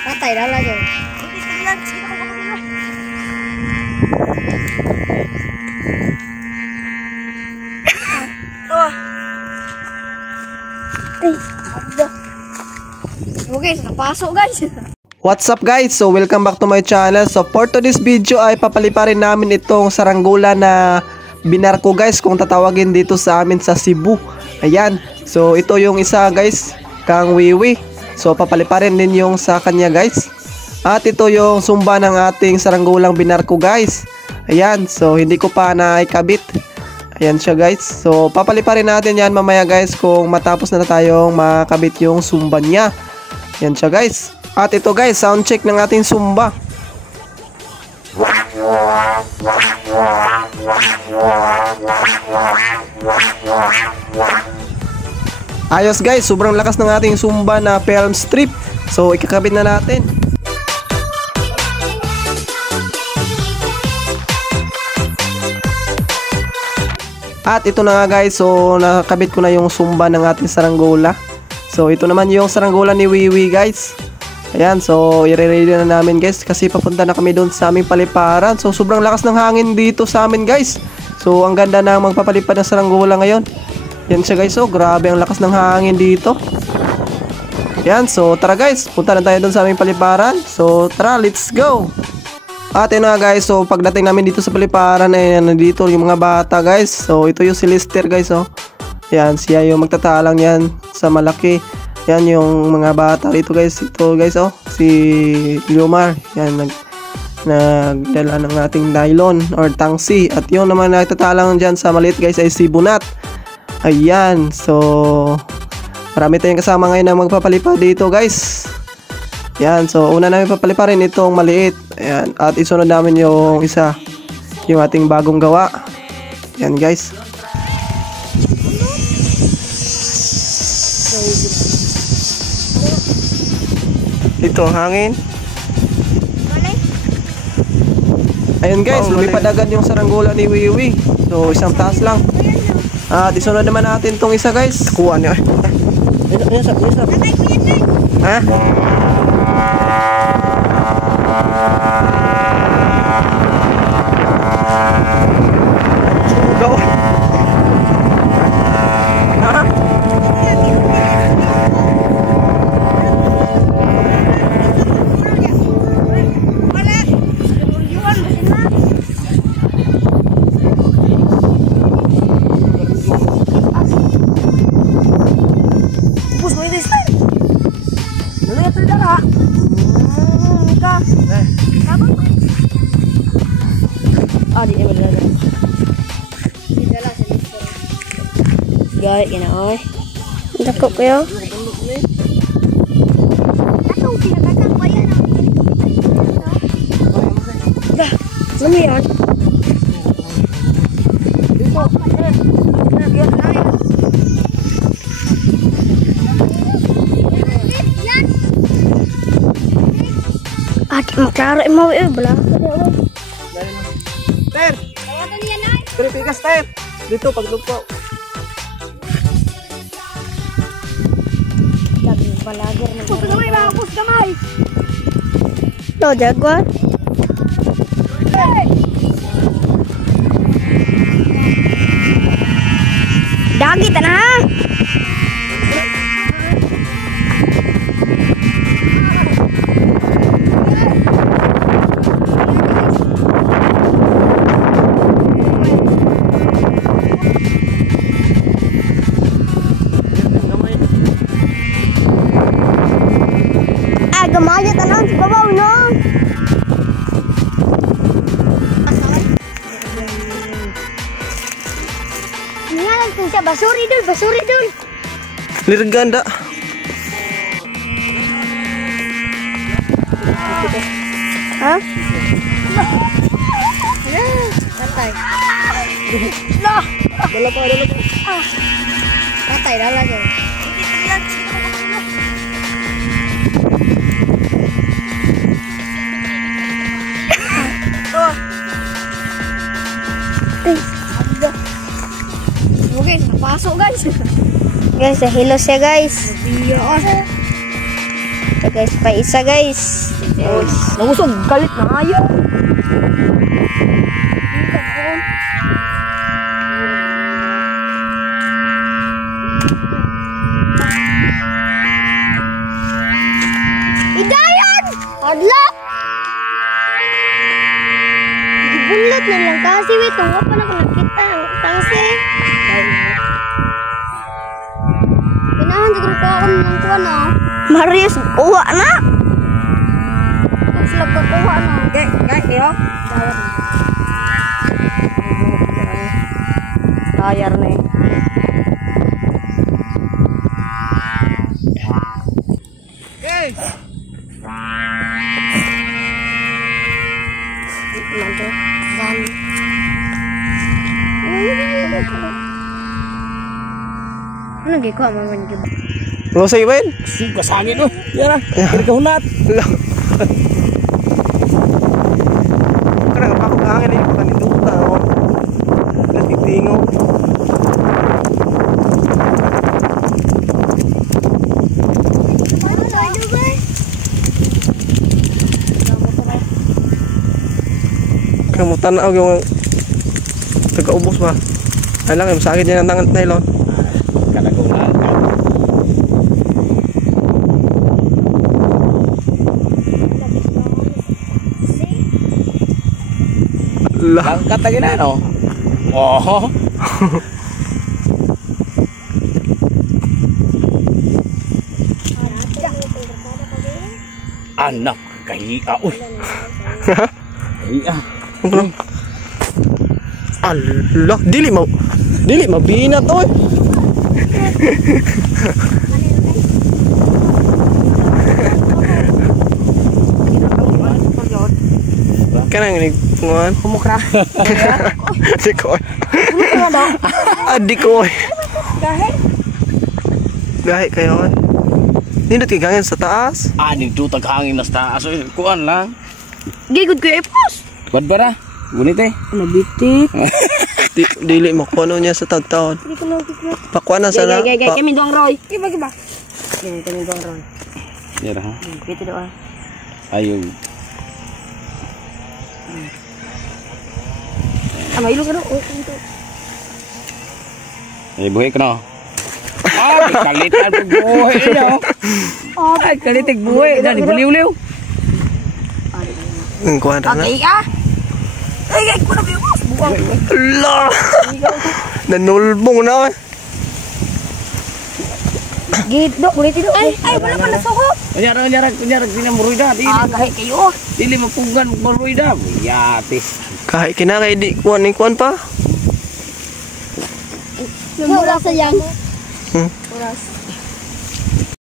Patay na lang yun. Okay, napasok guys. What's up guys? So welcome back to my channel. So for today's video ay papaliparin namin itong saranggola na binarko guys, kung tatawagin dito sa amin sa Cebu. Ayan. So ito yung isa guys, Kang Wiwi. So papaliparin din yung sa kanya guys. At ito yung sumba ng ating saranggolang binarko guys. Ayan. So hindi ko pa naikabit. Ayan siya guys. So papaliparin natin yan mamaya guys kung matapos na tayong makabit yung sumba niya. Ayan siya guys. At ito guys, sound check ng ating sumba. Ayos guys, sobrang lakas ng ating sumba na film strip. So ikakabit na natin. At ito na nga guys, so nakakabit ko na yung sumba ng ating saranggola. So ito naman yung saranggola ni Wiwi guys. Ayan, so i-ready na namin guys kasi papunta na kami doon sa aming paliparan. So sobrang lakas ng hangin dito sa amin guys. So ang ganda na magpapalipad ng saranggola ngayon. Yan siya guys, so grabe ang lakas ng hangin dito. Ayan, so tara guys, punta na tayo doon sa aming paliparan. So tara, let's go. At yun na guys, so pagdating namin dito sa paliparan ay nandito yung mga bata guys. So ito yung si Lister guys, oh. Ayan, siya yung magtatalang yan sa malaki. Yan yung mga bata dito guys. Ito guys, oh, si Lumar. Yan, nagdala ng ating nylon or tangsi. At yung naman nagtatalang dyan sa maliit guys ay si Bunat. Ayan, so marami tayong kasama ngayon na magpapalipad dito guys. Yan, so una namin papaliparin itong maliit. Ayan, at isunod namin yung isa, yung ating bagong gawa. Yan guys. Ito hangin. Ayun guys, lumipad agad yung saranggola ni Wiwi. So isang taas lang. At isunod naman natin tong isa guys. Kuha niyo. Isa. Ha? Go. Ha? Gaya ginaoy. Dako kayo. Atong pinagkakang bayan ang. Dah, lumiyan. Dito. At maklaro mo bala. Ter. Tawatan niya nay. Tripikas ter. Dito pagdugpo. Palagar na puso gamay ba? Puso gamay! No, Jaguar? Dagit na ha! Gamaya tanan sa babaw no. Asan? Ngalan ko siya basuri dul. Lirganda. Ha? Patay. Lah. Dala pa. Patay na lang yun. Okay, napasok guys. Guys, hello siya guys. Ito guys, pa isa guys. Nangusog, galit na ayaw. Idayan! Adlak! Bulat na lang kasi wait, nga pa na ko nakita ang tangsi. Pinahan siguro ko ako ng kuha na. Marius, kuha na! Kung sila kakuha na. Okay, guys, kayo. Tayar na eh. Okay. Ano gikuha mo man giba? Lo sa iwen. Si kasangin oh. Yara. Kira ka hunat. Karang pa ko hangin ini bukan itu tao. Natitingo. Kamu tanaw yung taga-ubos ba? Ay lang, yung sakit niya ng tangan nylon. Kana ko hunat. Lah. Langkat lagi na no. Oh. Anak kahiya uy. Kahiya. Allah, dili mabinat oy. Kanang ni nguan Kumukra. si ko. Adik ko. Gahe kayo. Nindot kay gangan sa taas. Aning tutag hangin na sa taas oy. Kuan lang. Gigod ko ipos. Badbara. Gunit eh. Nabitik. Dili makuano niya sa tagtaon. Hindi ko nakikita. Pakuan na sana. Gay, kami doang Roy. Giba. Kami doang Roy. Yara ha. Pito doon. Ayaw. May ilog ka doon. Ito. Eh buhay ka na. Ay, kalitan pag buhay niyo. Ay, kalitig buhay. Dali, buliw-liw. Kuan na. Okay, ah. Ay, ko na biwas. Buwang. Allah. Nanulbong na oy. Gid do, kulit do. Ay, wala pa nasuko. Kunyara, sinamuroy na. Kahit kayo. Dili mapugan, maruy na. Yate. Kahit kinakay di kuan pa. Mura sa yang. Hmm. Oras.